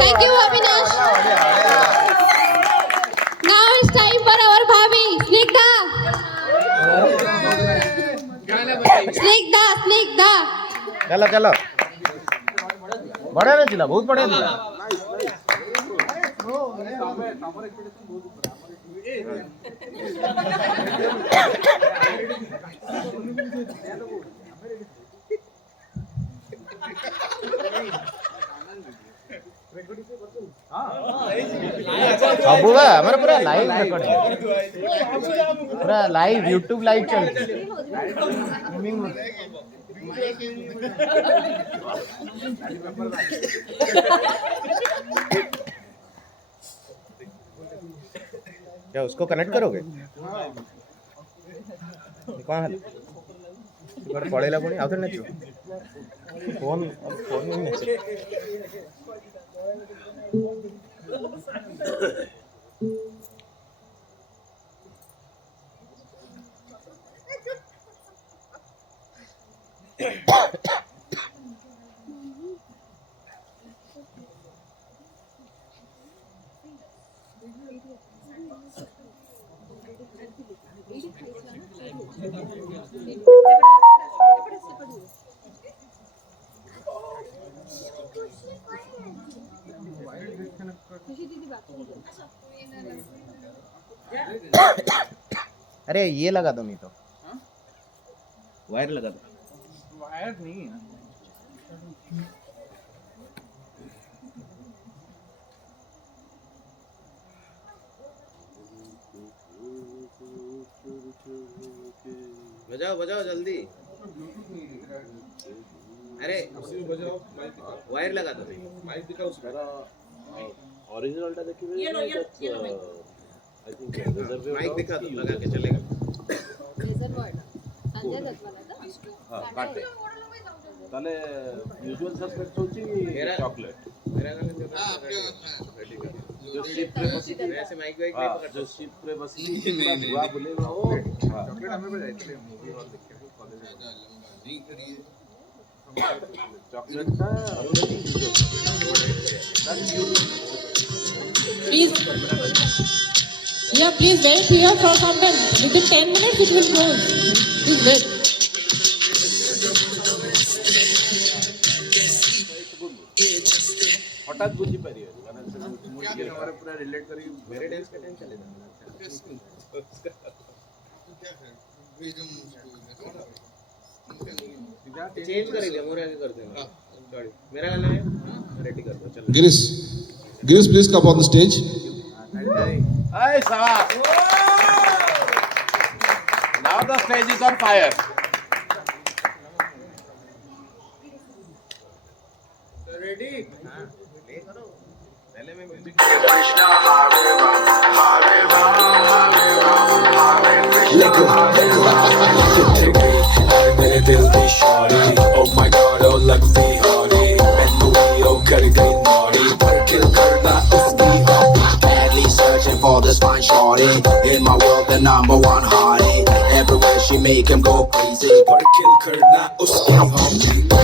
Thank you, Avinash. Now it's time for our Bhabi, Snigdha. Snigdha. चलो बढ़िया नहीं चिल्ला, बहुत बढ़िया चिल्ला। सब हुआ हमारा पूरा लाइव रिकॉर्ड है, पूरा लाइव यूट्यूब लाइव चल रही क्या उसको कनेक्ट करोगे? कौन है पड़ेगा पुणी आउथरे नाचो फोन फोन नहीं नाचे अरे ये लगा दो, नहीं तो वायर लगा दो। वायर नहीं है बजाओ बजाओ जल्दी। अरे वायर लगा दो, माइक दिखाओ उसका। ओरिजिनलটা देखिए, आई थिंक माइक दिखा दो, लगा के चलेगा। लेजर वर्ड संजय दत्त वाला था। हां काटे তাহলে यूजुअल सस्पेक्ट होची चॉकलेट मेरा नाम हां आपके रेडी कर जो शिप पे बसी ऐसे माइक वाइक नहीं पकड़ जो शिप पे बसी हुआ बोलेगा वो चॉकलेट हमें पे जाए मूवी हॉल देख के कॉलेज नहीं करिए चॉकलेट का please. Yeah, please wait here for some time. Within 10 minutes it will close. Please wait. हठात बुझी पारी है हमारे पूरा रिलेट करी मेरे डांस का टाइम चले जाना चेंज करेंगे मोरे आगे कर देंगे सॉरी मेरा गाना है रेडी कर दो चलो Girish, please come on the stage. Hey, Sawa. Now the stage is on fire. Ready हां प्ले करो पहले मैं म्यूजिक मेरे दिल दी शादी oh my god oh लगती हारी मैनू भी ओ कर गई नारी पर किल करना उसकी hobby badly searching for this fine shorty in my world the number one hottie everywhere she make him go crazy पर किल करना उसकी हॉबी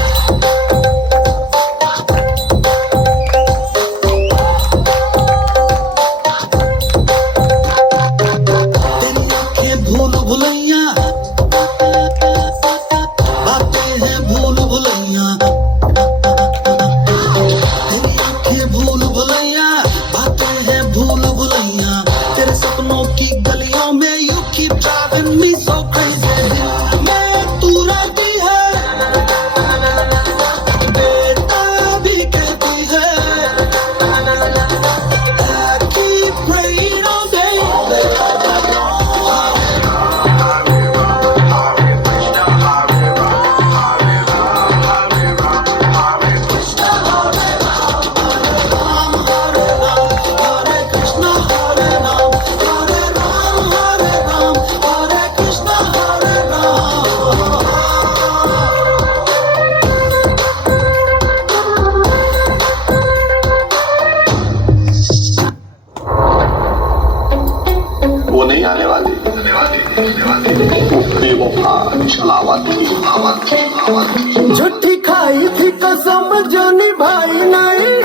झूठी खाई थी कसम जो निभाई नहीं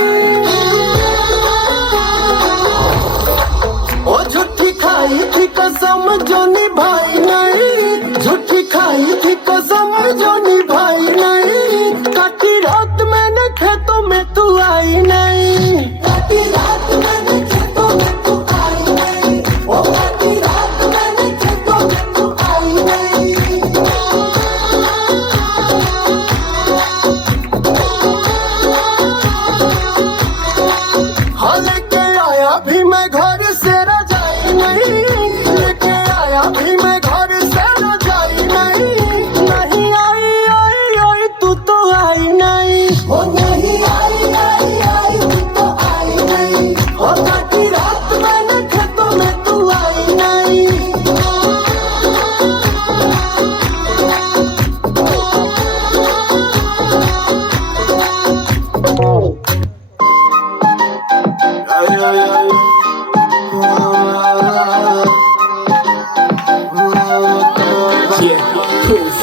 ओ झूठी खाई थी कसम जो निभाई नहीं झूठी खाई थी कसम जो निभाई नहीं काटी रात मैंने खेतों में तू आई नहीं काटी रात मैंने खेतों में तू आई नहीं ओ काटी रात मैंने खेतों में तू आई नहीं लेके आया भी मैं घर से रजाई नहीं लेके आया भी मैं घर से रजाई नहीं नहीं आई आई आई तू तो आई नहीं ओ नहीं आई आई आई तू तो आई नहीं ओ काटी रात मैंने खेतों में तू आई नहीं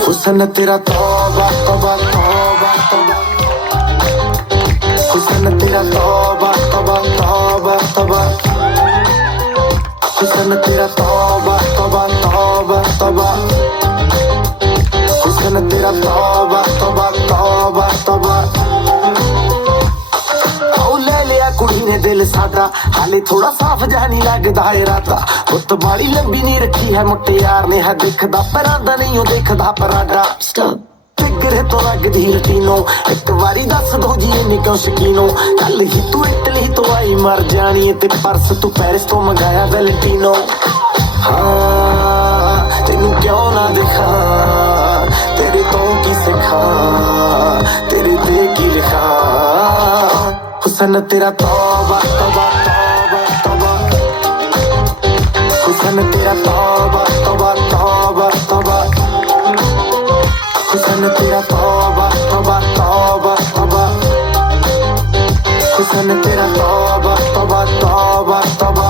हुसन तेरा तौबा तौबा तौबा तौबा हुसन तेरा तौबा तौबा तौबा तौबा हुसन तेरा तौबा तौबा तौबा तौबा हुसन तेरा तौबा तौबा तौबा तौबा कुड़ी ने दिल सादा हाले थोड़ा साफ जहा नहीं लगदा इरादा पुत बाड़ी लंबी नहीं रखी है मुटियार ने है दिखदा परादा नहीं ओ देखदा पराडा फिक्र तो लगदी लटीनो एक बारी दस दो जी इन्नी क्यों शकीनो कल ही तू इटली तो आई मर जानी ते परस तू पेरिस तो मंगाया वैलेंटिनो हाँ तेनू क्यों ना दिखा तेरे तो की सिखा तेरे ते की लिखा हुसन तेरा तौबा तौबा तौबा तौबा हुसन तेरा तौबा तौबा तौबा तौबा हुसन तेरा तौबा तौबा तौबा तौबा हुसन तेरा तौबा तौबा तौबा तौबा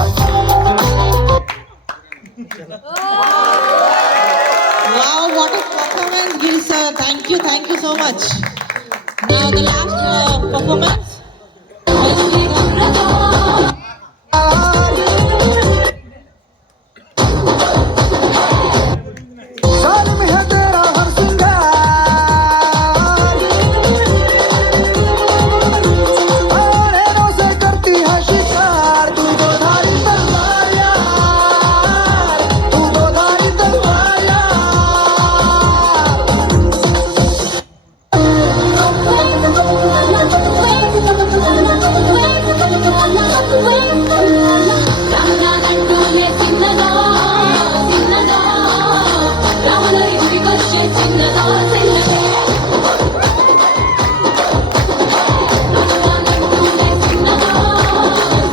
Wow, what a performance, Gil sir. Thank you so much. Now the last performance. రాగానంటూనే చిన్నదో చిన్నదో రాముల ఇంటికొచ్చే చిన్నదో చిన్నదే రాగానంటూనే చిన్నదో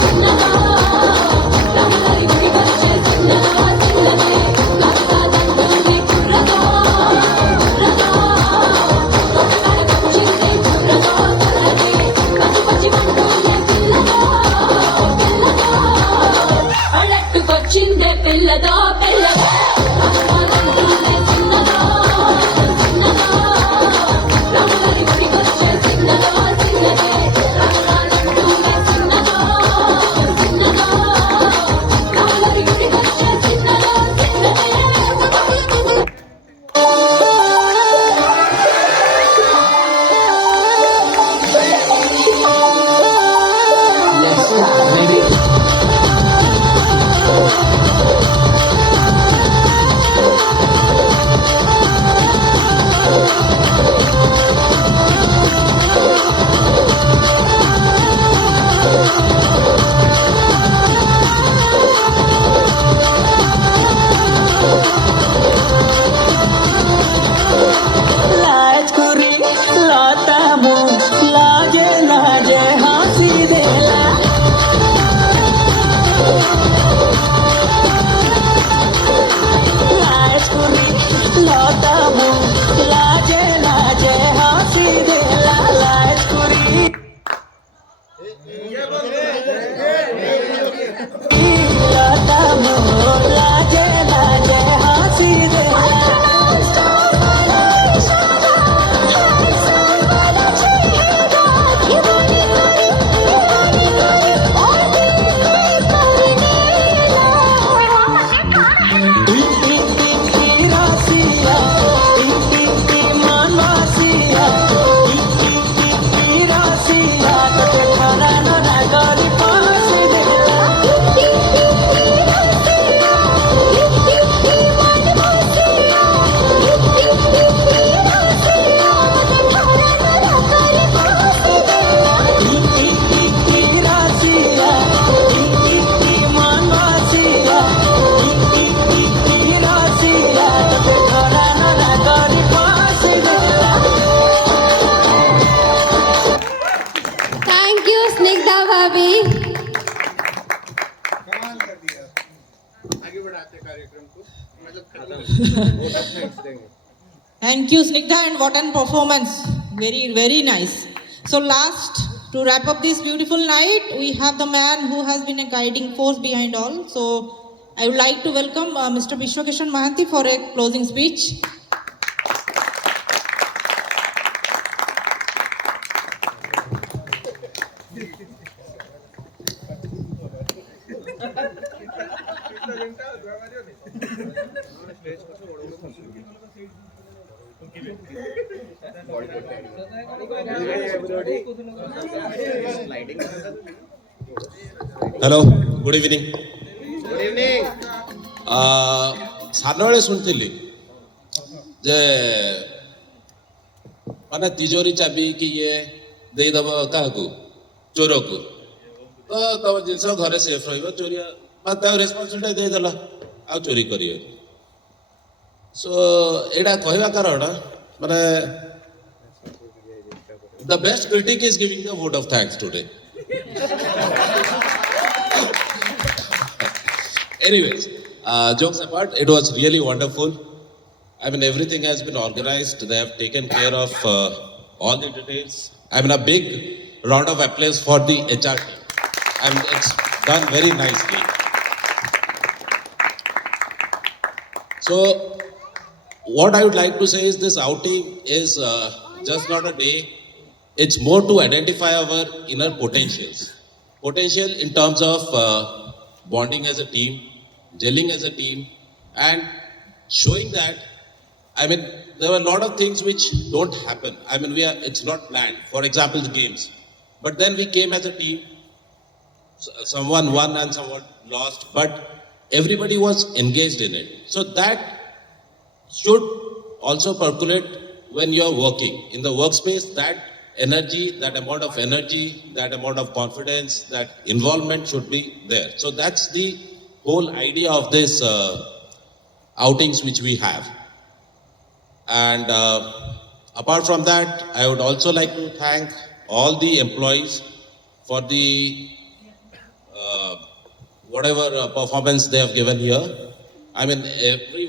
చిన్నదో రాముల ఇంటికొచ్చే చిన్నదో చిన్నదే కాకాదంటూనే కుర్రదో కుర్రదో ఒకనాడకొచ్చిందే కుర్రదో కుర్రదే పచ్చి పచ్చి మంటూనే పిల్లదో పిల్లదో అల్లట్టుకొచ్చిందే పిల్లదో పిల్లదో రాగానంటూనే చిన్నదో చిన్నదో రాముల ఇంటికొచ్చే చిన్నదో చిన్నదే రాగానంటూనే చిన్నదో చిన్నదో రాముల ఇంటికొచ్చే చిన్నదో చిన్నదే लाजकुरी लाता मुंह लाजे लाजे हंसी देला लाजकुरी लाता मुंह लाजे लाजे हंसी देला लाजकुरी लाता मुंह लाजे लाजे हंसी देला Rasia, Manvasia, Rasia, Khana Nagari Thank you, Snigdha Bhabhi. Thank you, Snigdha, and what an performance. Very, very nice. So last, to wrap up this beautiful night, we have the man who has been a guiding force behind all. So I would like to welcome Mr. Vishwakishan Mahanti for a closing speech. Hello good evening good evening सारा बेले शुणुली जे माने तिजोरी चाबी कि ये देदब क्या चोर को तो तुम जिन घरे सेफ रही रेस्पन्सिबिलिटी देदेल आ चोरी कर सो यहाँ कहवा कारण माने the best critic is giving the vote of thanks today Anyways, jokes apart, it was really wonderful. I mean, everything has been organized. They have taken care of all the details. I mean, a big round of applause for the HR team. I mean, it's done very nicely. So, what I would like to say is this outing is just not a day. It's more to identify our inner potentials. Potential in terms of bonding as a team, gelling as a team, and showing that, I mean, there were a lot of things which don't happen. I mean, it's not planned. For example, the games. But then we came as a team. Someone won and someone lost, but everybody was engaged in it. So that should also percolate when you're working. In the workspace, that energy, that amount of energy, that amount of confidence, that involvement should be there. So that's the whole idea of this outings which we have. And apart from that, I would also like to thank all the employees for the whatever performance they have given here. I mean, every